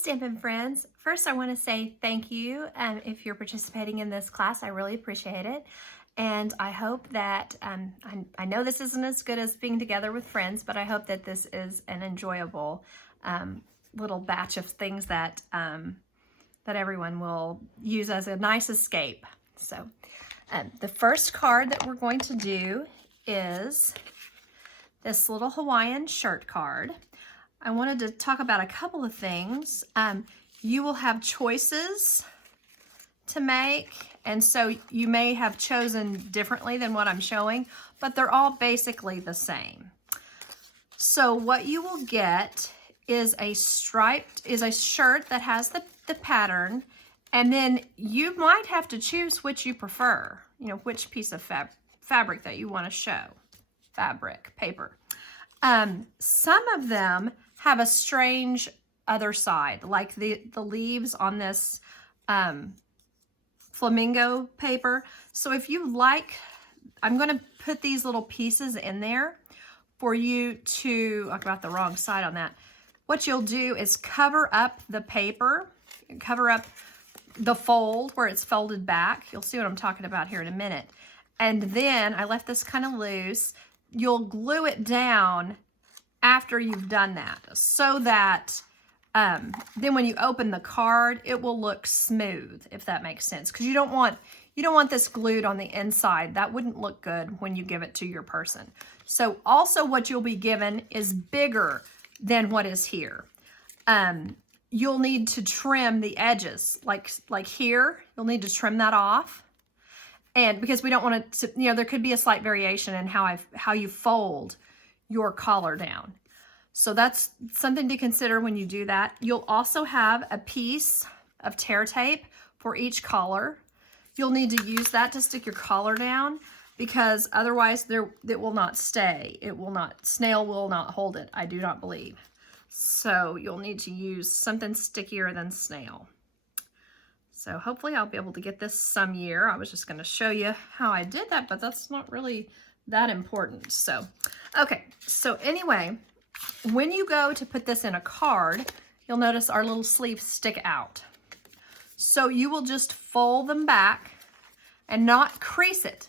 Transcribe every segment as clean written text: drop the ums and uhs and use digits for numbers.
Stampin' friends. First, I want to say thank you if you're participating in this class. I really appreciate it. And I hope that, I know this isn't as good as being together with friends, but I hope that this is an enjoyable little batch of things that, that everyone will use as a nice escape. So the first card that we're going to do is this little Hawaiian shirt card. I wanted to talk about a couple of things. You will have choices to make, and so you may have chosen differently than what I'm showing, but they're all basically the same. So what you will get is a shirt that has the pattern, and then you might have to choose which you prefer, you know, which piece of fabric that you want to show. Paper. Some of them have a strange other side, like the leaves on this flamingo paper. So if you like, I'm going to put these little pieces in there for you to, I got the wrong side on that. What you'll do is cover up the paper, cover up the fold where it's folded back. You'll see what I'm talking about here in a minute. And then I left this kind of loose. You'll glue it down after you've done that, so that then when you open the card, it will look smooth, if that makes sense. Because you don't want this glued on the inside. That wouldn't look good when you give it to your person. So also what you'll be given is bigger than what is here. You'll need to trim the edges, like here. You'll need to trim that off. And because we don't want it to, you know, there could be a slight variation in how you fold your collar down. So that's something to consider when you do that. You'll also have a piece of tear tape for each collar. You'll need to use that to stick your collar down, because otherwise it will not stay. It will not, snail will not hold it, I do not believe. So you'll need to use something stickier than snail. So hopefully I'll be able to get this some year. I was just going to show you how I did that, but that's not really that important. So, okay. So anyway, when you go to put this in a card, you'll notice our little sleeves stick out. So you will just fold them back and not crease it.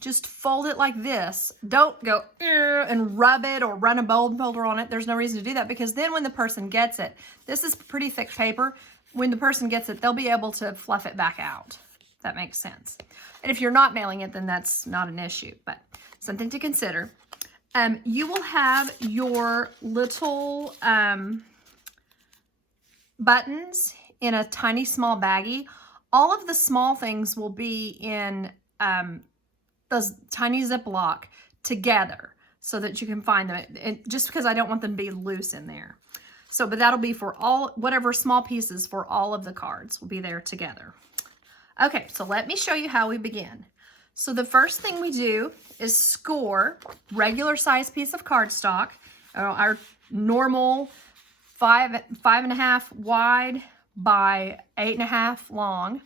Just fold it like this. Don't go and rub it or run a bone folder on it. There's no reason to do that, because then when the person gets it, this is pretty thick paper. When the person gets it, they'll be able to fluff it back out. If that makes sense. And if you're not mailing it, then that's not an issue, but something to consider. You will have your little buttons in a tiny small baggie. All of the small things will be in those tiny Ziploc together so that you can find them. And just because I don't want them to be loose in there. So, but that'll be for all, whatever small pieces for all of the cards will be there together. Okay, so let me show you how we begin. So the first thing we do is score regular size piece of cardstock, our normal 5.5 wide by 8.5 long,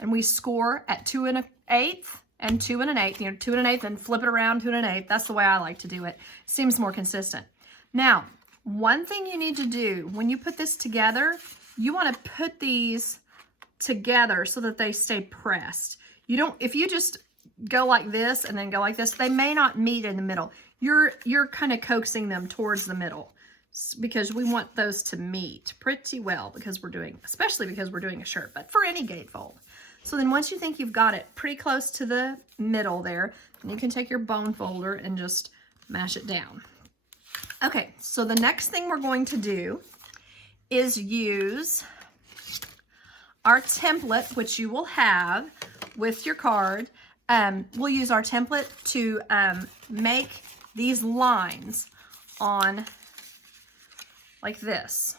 and we score at 2 1/8 and 2 1/8. You know, 2 1/8 and flip it around 2 1/8. That's the way I like to do it. Seems more consistent. Now, one thing you need to do when you put this together, you want to put these together so that they stay pressed. You don't, if you just go like this and then go like this, they may not meet in the middle. You're kind of coaxing them towards the middle, because we want those to meet pretty well, because especially because we're doing a shirt, but for any gatefold. So then once you think you've got it pretty close to the middle there, you can take your bone folder and just mash it down. Okay, so the next thing we're going to do is use our template, which you will have with your card. We'll use our template to make these lines on like this.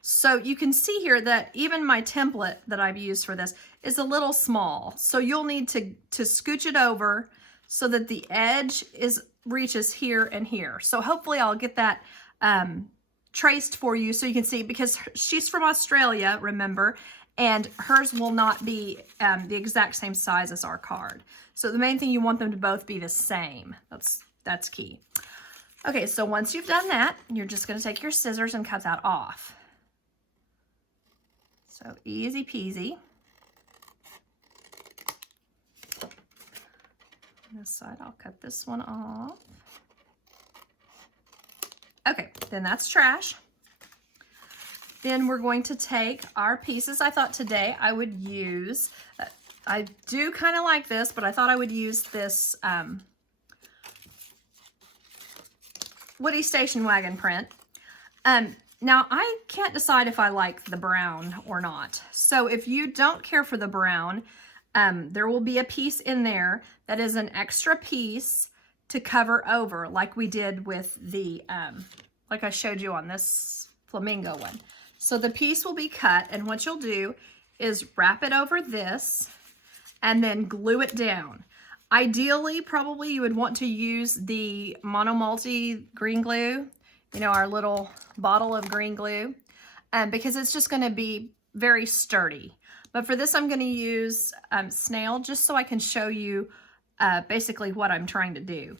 So you can see here that even my template that I've used for this is a little small. So you'll need to scooch it over so that the edge reaches here and here. So hopefully I'll get that traced for you so you can see, because she's from Australia, remember, and hers will not be the exact same size as our card. So the main thing, you want them to both be the same. That's key. Okay, so once you've done that, you're just going to take your scissors and cut that off. So easy peasy. On this side, I'll cut this one off. Okay, then that's trash. Then we're going to take our pieces. I thought today I would use, I do kind of like this, but I thought I would use this Woody Station Wagon print. Now I can't decide if I like the brown or not. So if you don't care for the brown, there will be a piece in there that is an extra piece to cover over, like we did with the, like I showed you on this flamingo one. So the piece will be cut, and what you'll do is wrap it over this and then glue it down. Ideally, probably you would want to use the Monomulti green glue, you know, our little bottle of green glue, because it's just going to be very sturdy. But for this, I'm going to use snail just so I can show you basically what I'm trying to do.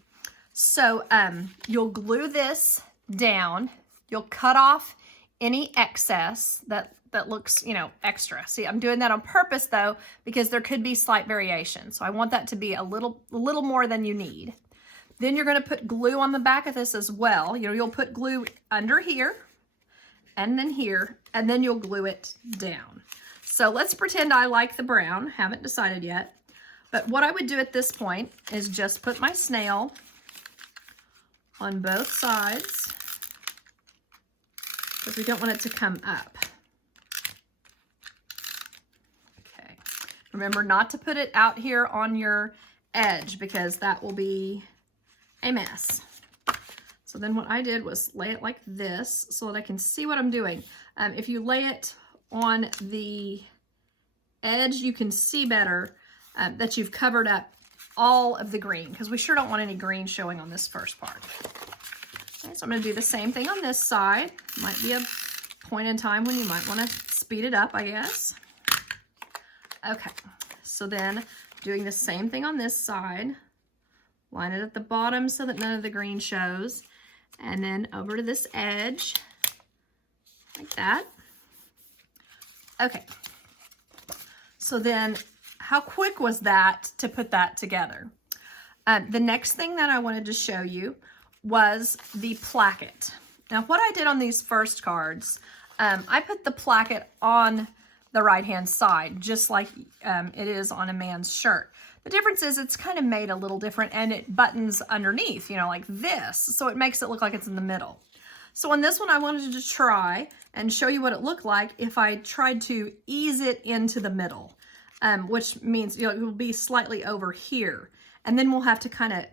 So you'll glue this down. You'll cut off any excess that looks, you know, extra. See, I'm doing that on purpose though, because there could be slight variation. So I want that to be a little more than you need. Then you're going to put glue on the back of this as well. You know, you'll put glue under here and then here, and then you'll glue it down. So let's pretend I like the brown. Haven't decided yet. But what I would do at this point is just put my snail on both sides, because we don't want it to come up. Okay. Remember not to put it out here on your edge, because that will be a mess. So then what I did was lay it like this so that I can see what I'm doing. If you lay it on the edge, you can see better that you've covered up all of the green, because we sure don't want any green showing on this first part. Okay, so I'm going to do the same thing on this side. Might be a point in time when you might want to speed it up, I guess. Okay, so then doing the same thing on this side. Line it at the bottom so that none of the green shows. And then over to this edge, like that. Okay, so then how quick was that to put that together? The next thing that I wanted to show you was the placket. Now what I did on these first cards, I put the placket on the right-hand side, just like it is on a man's shirt. The difference is it's kind of made a little different, and it buttons underneath, you know, like this. So it makes it look like it's in the middle. So on this one, I wanted to try and show you what it looked like if I tried to ease it into the middle, which means, you know, it will be slightly over here. And then we'll have to kind of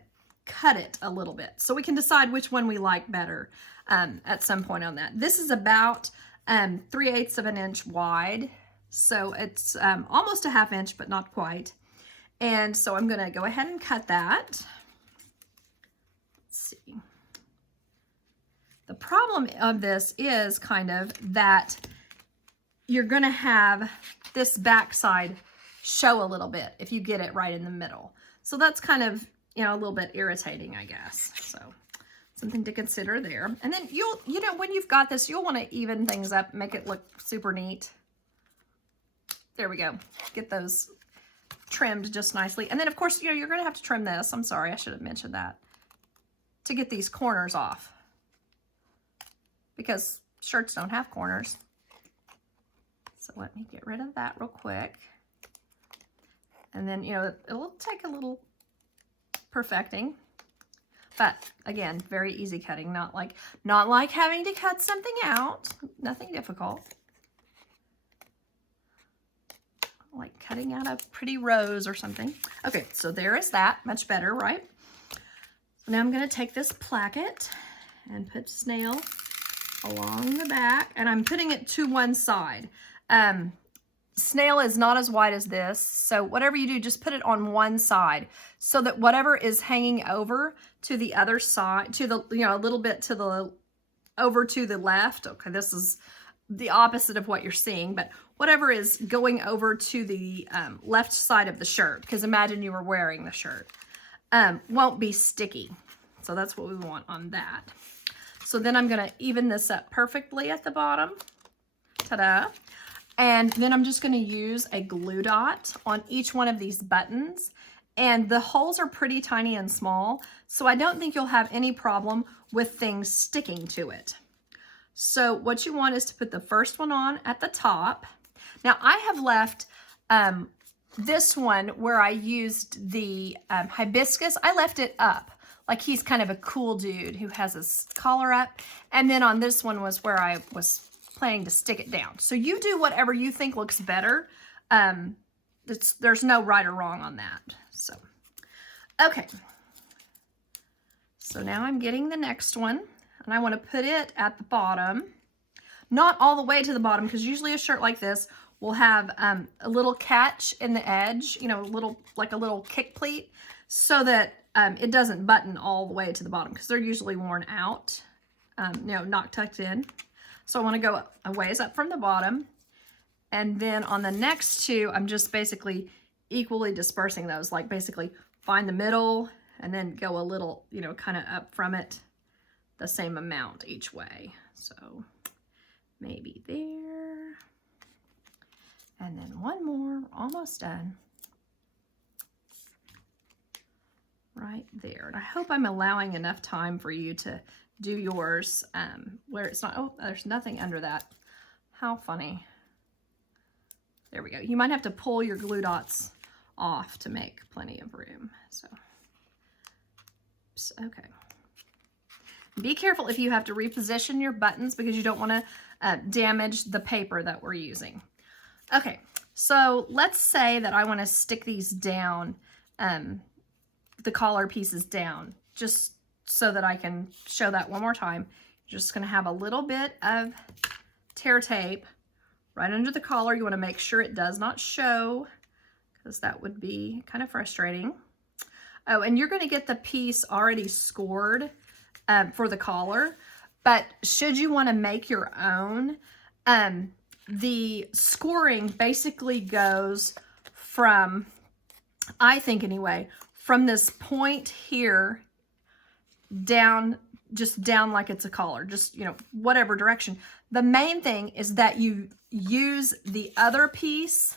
cut it a little bit so we can decide which one we like better at some point on that. This is about 3/8 of an inch wide. So it's almost a 1/2 inch, but not quite. And so I'm going to go ahead and cut that. Let's see. The problem of this is kind of that you're going to have this backside show a little bit if you get it right in the middle. So that's kind of, you know, a little bit irritating, I guess. So something to consider there. And then you know, when you've got this, you'll want to even things up, make it look super neat. There we go. Get those trimmed just nicely. And then of course, you know, you're going to have to trim this. I'm sorry, I should have mentioned that. To get these corners off, because shirts don't have corners. So let me get rid of that real quick. And then, you know, it'll take a little perfecting, but again, very easy cutting, not like having to cut something out, nothing difficult. Like cutting out a pretty rose or something. Okay, so there is that, much better, right? So now I'm going to take this placket and put snail along the back, and I'm putting it to one side. Snail is not as wide as this, so whatever you do, just put it on one side so that whatever is hanging over to the other side, to the, you know, a little bit to the, over to the left. Okay, this is the opposite of what you're seeing, but whatever is going over to the left side of the shirt, because imagine you were wearing the shirt, won't be sticky. So that's what we want on that. So then I'm going to even this up perfectly at the bottom. Ta-da. And then I'm just going to use a glue dot on each one of these buttons. And the holes are pretty tiny and small, so I don't think you'll have any problem with things sticking to it. So what you want is to put the first one on at the top. Now I have left this one where I used the hibiscus, I left it up. Like he's kind of a cool dude who has his collar up. And then on this one was where I was planning to stick it down. So you do whatever you think looks better. There's no right or wrong on that. So, okay. So now I'm getting the next one and I want to put it at the bottom. Not all the way to the bottom, because usually a shirt like this will have a little catch in the edge, you know, like a little kick pleat, so that it doesn't button all the way to the bottom, because they're usually worn out, you know, not tucked in. So I want to go a ways up from the bottom. And then on the next two, I'm just basically equally dispersing those, like basically find the middle and then go a little, you know, kind of up from it the same amount each way. So maybe there. And then one more, almost done. Right there. And I hope I'm allowing enough time for you to do yours where it's not, oh, there's nothing under that. How funny. There we go. You might have to pull your glue dots off to make plenty of room. So, oops, okay. Be careful if you have to reposition your buttons, because you don't want to damage the paper that we're using. Okay, so let's say that I want to stick these down, the collar pieces down, just so that I can show that one more time. You're just going to have a little bit of tear tape right under the collar. You want to make sure it does not show, because that would be kind of frustrating. Oh, and you're going to get the piece already scored for the collar, but should you want to make your own, the scoring basically goes from, I think anyway, from this point here down, just down like it's a collar, just, you know, whatever direction. The main thing is that you use the other piece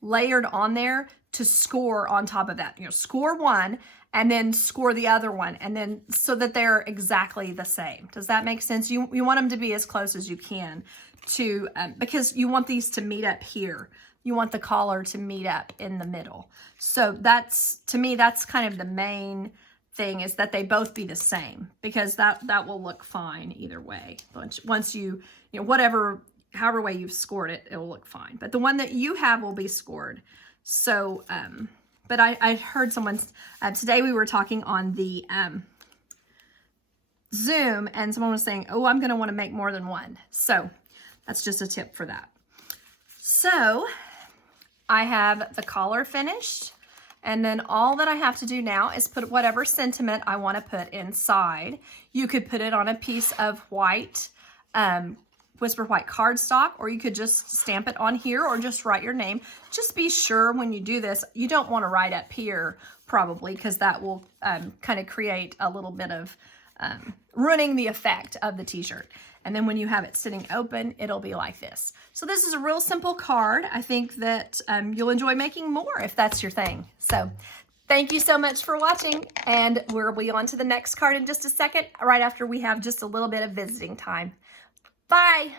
layered on there to score on top of that. You know, score one and then score the other one, and then so that they're exactly the same. Does that make sense? You want them to be as close as you can to, because you want these to meet up here. You want the collar to meet up in the middle. So that's, to me, that's kind of the main thing, is that they both be the same, because that will look fine either way. Once you know, however way you've scored it, it'll look fine. But the one that you have will be scored. So, but I heard someone, today we were talking on the Zoom, and someone was saying, oh, I'm going to want to make more than one. So that's just a tip for that. So I have the collar finished, and then all that I have to do now is put whatever sentiment I want to put inside. You could put it on a piece of white, Whisper White cardstock, or you could just stamp it on here, or just write your name. Just be sure when you do this, you don't want to write up here probably, because that will kind of create a little bit of ruining the effect of the t-shirt. And then when you have it sitting open, it'll be like this. So this is a real simple card. I think that you'll enjoy making more if that's your thing. So thank you so much for watching, and we'll be on to the next card in just a second, right after we have just a little bit of visiting time. Bye.